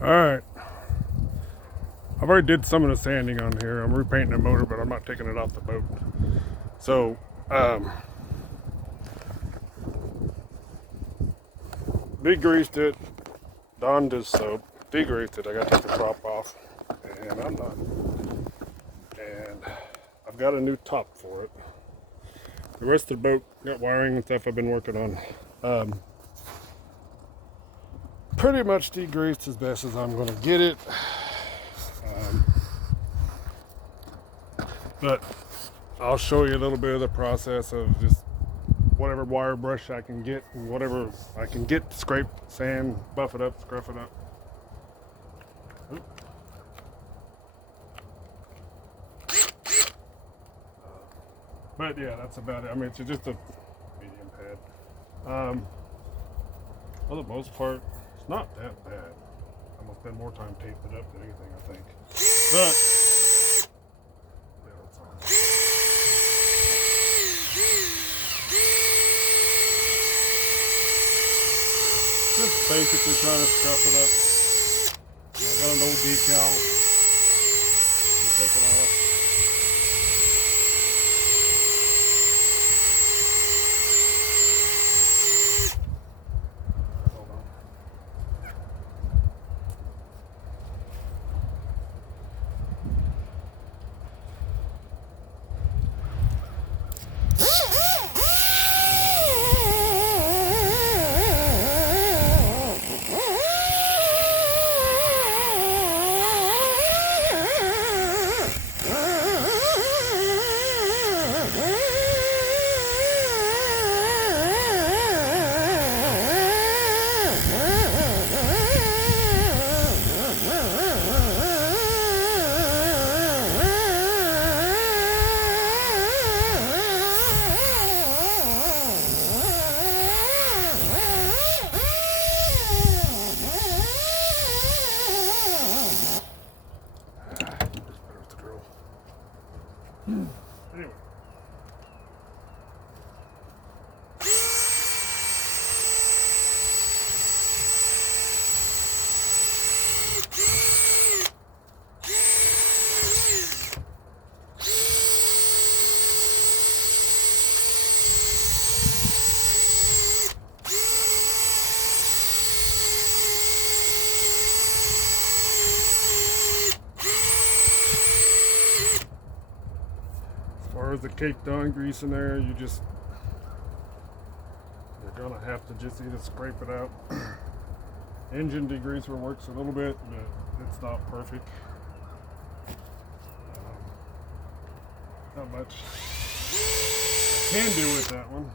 Alright, I've already did some of the sanding on here. I'm repainting the motor, but I'm not taking it off the boat. So, degreased it, donned his soap, degreased it. I got to take the top off, and I'm done. And I've got a new top for it. The rest of the boat got wiring and stuff I've been working on. Pretty much degreased as best as I'm going to get it. But I'll show you a little bit of the process of just whatever wire brush I can get and whatever I can get to scrape sand, buff it up, scruff it up. Oop. But yeah, that's about it. I mean, it's just a medium pad. For the most part, it's not that bad. I'm gonna spend more time taping it up than anything, I think. But yeah, that's all. Just basically trying to scuff it up. I got an old decal. I'm taking off. Hold on. There's the drill. Anyway. As far as the caked on grease in there, you're gonna have to just either scrape it out. Engine degreaser works a little bit, but it's not perfect. Not much I can do with that one.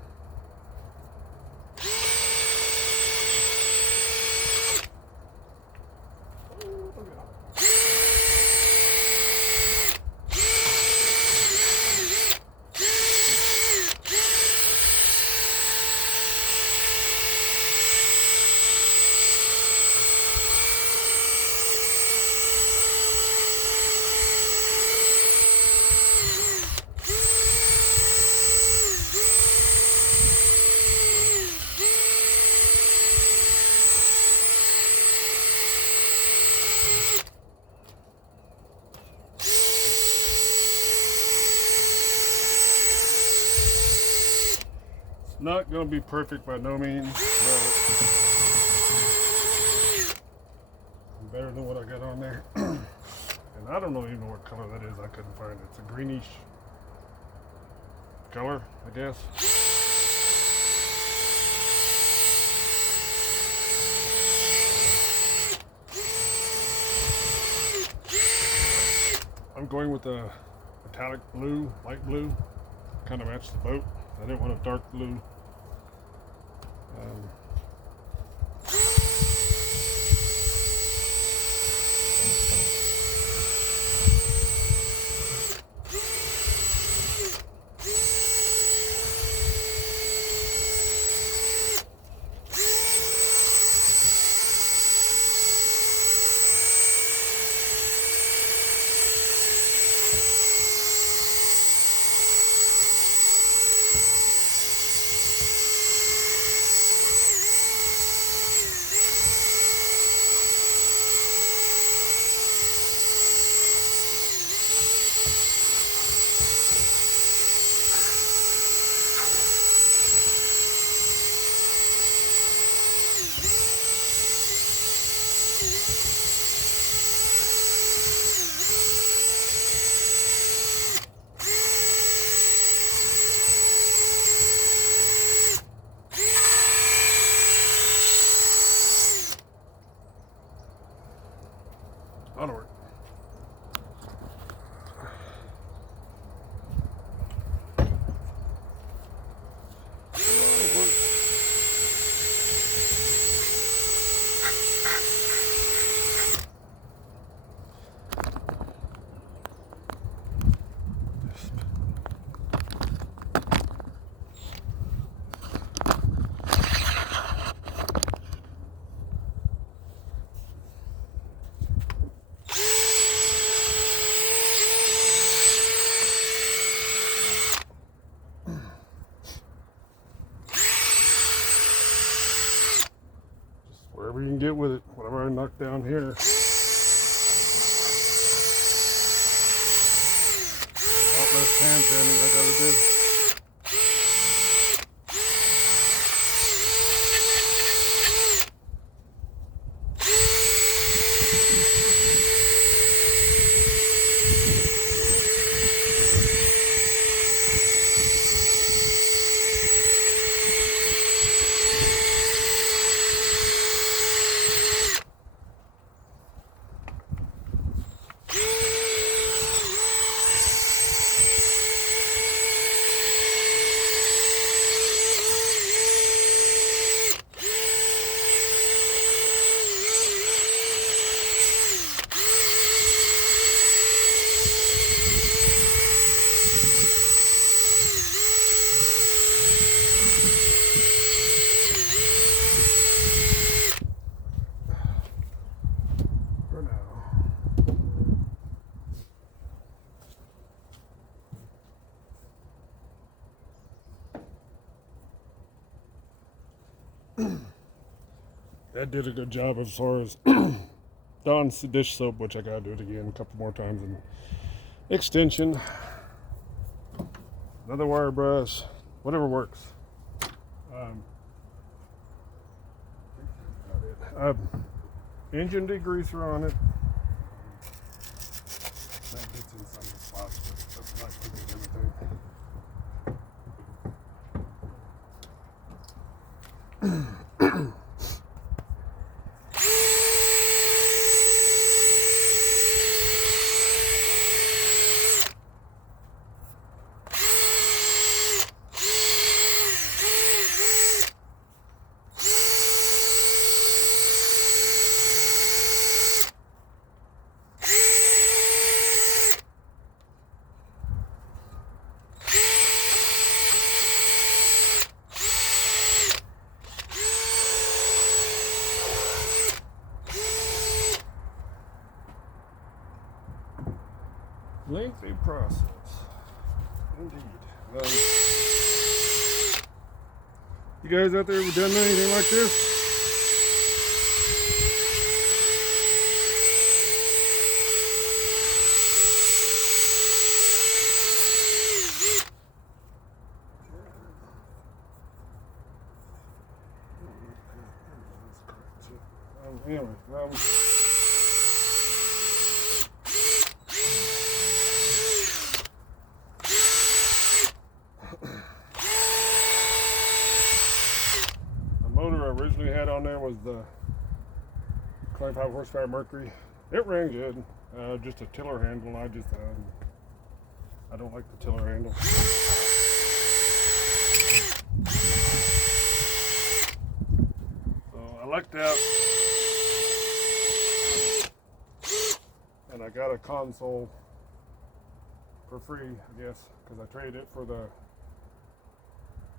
Not going to be perfect by no means, but better than what I got on there. And I don't even know what color that is. I couldn't find it. It's a greenish color, I guess. I'm going with a metallic blue, light blue, kind of match the boat. I didn't want a dark blue. That'll work. Wherever you can get with it, whatever I knock down here. Out left hand bending I gotta do. That did a good job as far as Dawn's dish soap, which I gotta do it again a couple more times, and extension, another wire brush, whatever works. Engine degreaser on it. That gets in some spots, but that's not keeping everything. Lengthy process, indeed. You guys out there ever done anything like this? Anyway, originally had on there was the 25 horsepower Mercury. It ran good, just a tiller handle. I don't like the tiller handle. So I lucked out, and I got a console for free, I guess, because I traded it for the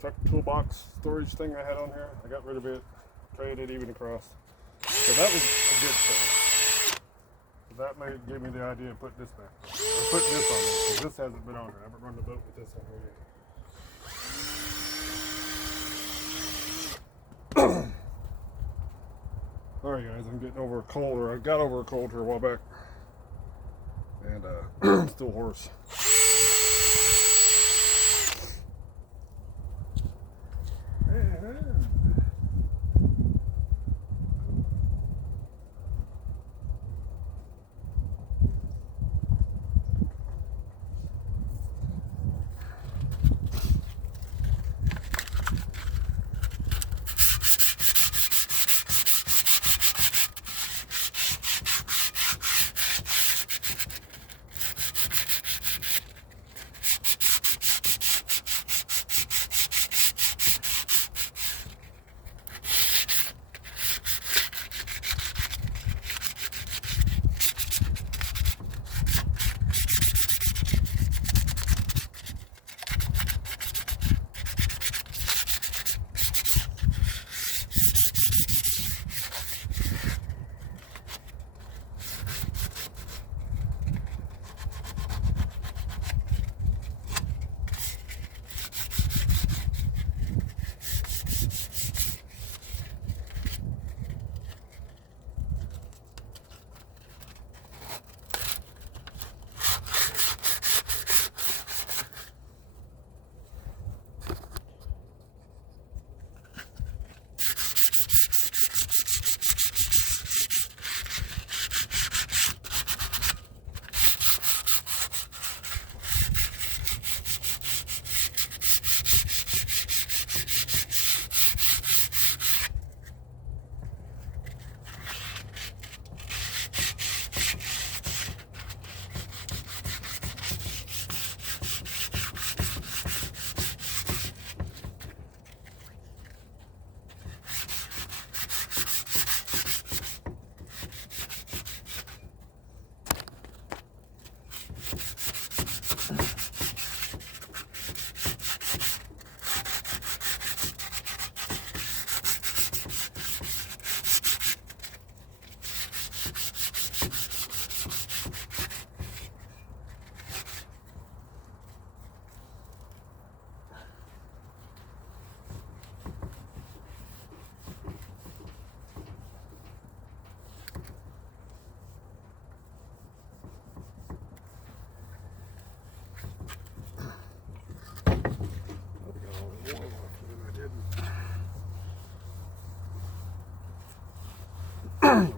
truck toolbox storage thing I had on here. I got rid of it, traded it even across. So that was a good thing. So that gave me the idea of putting this back. Or putting this on there, because this hasn't been on there. I haven't run the boat with this on here yet. Alright guys, I'm getting over a cold, or I got over a cold here a while back. And still hoarse.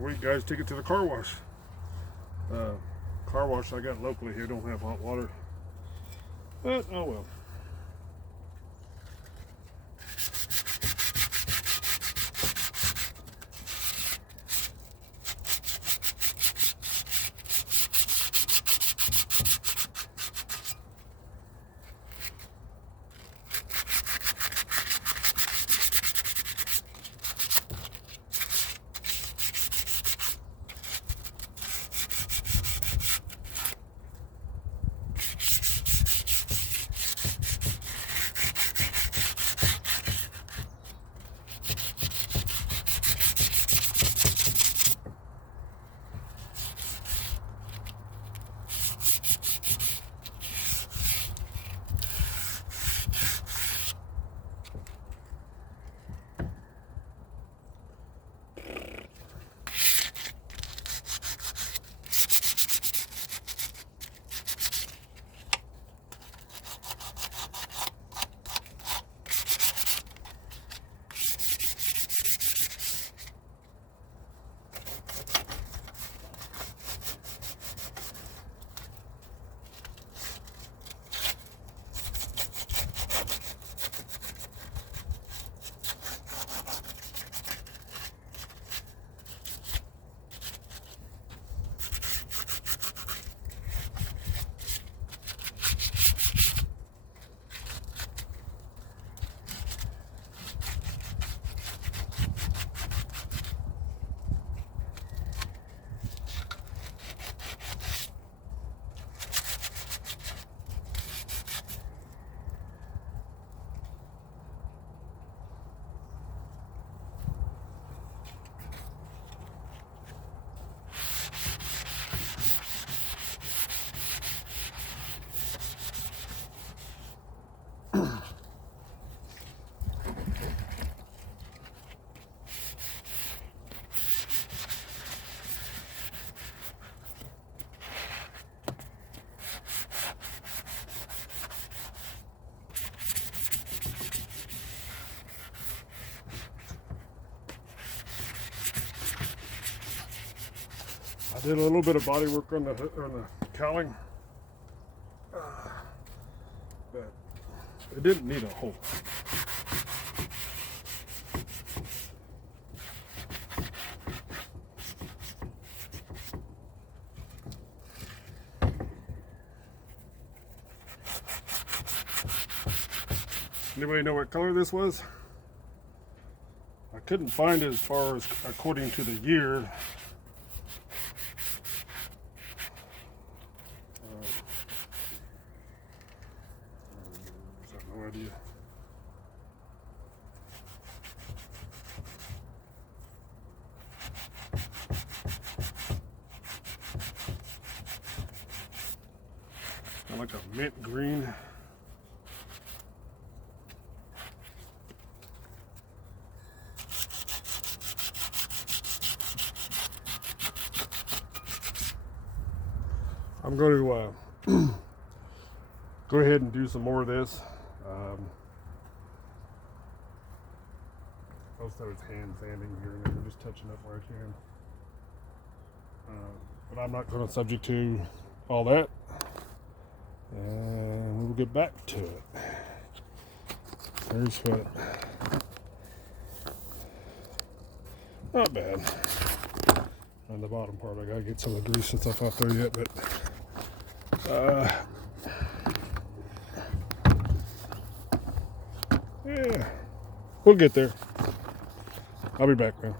or you guys take it to the car wash. Car wash I got locally here don't have hot water, but oh well. I did a little bit of body work on the cowling, but it didn't need a whole lot. Anybody know what color this was? I couldn't find it as far as according to the year. I have no idea. Kind of like a mint green. I'm going to go ahead and do some more of this. Most of it's hand sanding here and there, just touching up where I can. But I'm not going to subject to all that. And we'll get back to it. There's what. Not bad. On the bottom part, I gotta get some of the grease and stuff out there yet, but yeah, we'll get there. I'll be back, man.